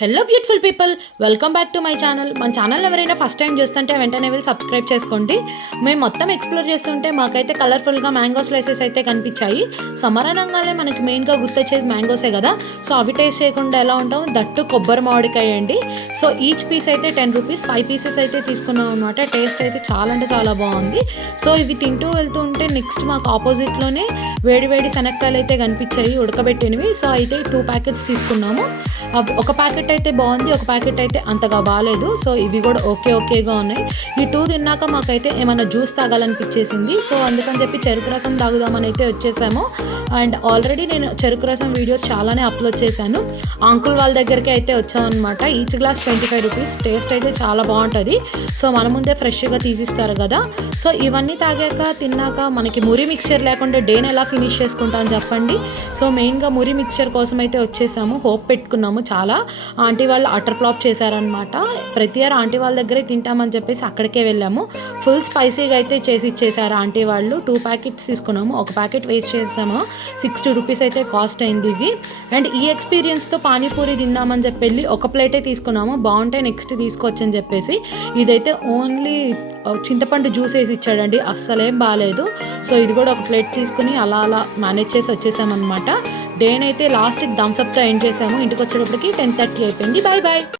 Hello beautiful people, welcome back to my channel. మన channel ఎవరైనా first time చూస్తుంటే వెంటనే వెళ్ళి సబ్స్క్రైబ్ చేసుకోండి. మేము మొత్తం ఎక్స్ప్లోర్ చేస్తుంటే మాకైతే కలర్ఫుల్గా మ్యాంగో స్లైసెస్ అయితే కనిపించాయి. సమ్మర్ అనగానే మనకి మెయిన్గా గుర్తొచ్చేది మ్యాంగోసే కదా. సో అవి టేస్ట్ చేయకుండా ఎలా ఉంటాం, దట్టు కొబ్బరి మామిడికాయ అండి. సో ఈచ్ పీస్ అయితే 10 రూపీస్, 5 పీసెస్ అయితే తీసుకున్నాం అనమాట. టేస్ట్ అయితే చాలా అంటే చాలా బాగుంది. సో ఇవి తింటూ వెళ్తూ ఉంటే నెక్స్ట్ మాకు ఆపోజిట్లోనే వేడి శనక్కాయలు అయితే కనిపించాయి, ఉడకబెట్టినవి. సో అయితే 2 ప్యాకెట్స్ తీసుకున్నాము. ఒక ప్యాకెట్ అయితే బాగుంది, ఒక ప్యాకెట్ అయితే అంతగా బాగాలేదు. సో ఇవి కూడా ఓకేగా ఉన్నాయి. ఈ 2 తిన్నాక మాకైతే ఏమైనా జ్యూస్ తాగాలనిపించేసింది. సో అందుకని చెప్పి చెరుకు రసం తాగుదామని అయితే వచ్చేసాము. అండ్ ఆల్రెడీ నేను చెరుకు రసం వీడియోస్ చాలానే అప్లోడ్ చేశాను. అంకుల్ వాళ్ళ దగ్గరికి అయితే వచ్చామన్నమాట. Each glass 25 rupees. టేస్ట్ అయితే చాలా బాగుంటుంది. సో మన ముందే ఫ్రెష్గా తీసిస్తారు కదా. సో ఇవన్నీ తాగాక తిన్నాక మనకి మురి మిక్చర్ లేకుండా డేని ఎలా ఫినిష్ చేసుకుంటాం చెప్పండి. సో మెయిన్గా మురి మిక్చర్ కోసం అయితే వచ్చేసాము. హోప్ పెట్టుకున్నాము చాలా. ఆంటీ వాళ్ళు అటర్ ఫ్లాప్ చేశారనమాట. ప్రతి ఇయర్ ఆంటీ వాళ్ళ దగ్గరే తింటామని చెప్పేసి అక్కడికే వెళ్ళాము. ఫుల్ స్పైసీగా అయితే చేసి ఇచ్చేసారు ఆంటీ వాళ్ళు. 2 ప్యాకెట్స్ తీసుకున్నాము. ఒక ప్యాకెట్ వేస్ట్ చేసాము. 60 రూపీస్ అయితే కాస్ట్ అయింది ఇవి. అండ్ ఈ ఎక్స్పీరియన్స్తో పానీపూరి తిందామని చెప్పి వెళ్ళి ఒక ప్లేటే తీసుకున్నాము. బాగుంటే నెక్స్ట్ తీసుకొచ్చని చెప్పేసి. ఇదైతే ఓన్లీ చింతపండు జ్యూస్ వేసి ఇచ్చాడండి, అస్సలేం బాగాలేదు. సో ఇది కూడా ఒక ప్లేట్ తీసుకుని అలా మేనేజ్ చేసి వచ్చేసామన్నమాట. డేనైతే లాస్ట్కి థమ్స్అప్తో ఎండ్ చేసాము. ఇంటికి వచ్చేటప్పటికి 10:30 అయిపోయింది. బాయ్.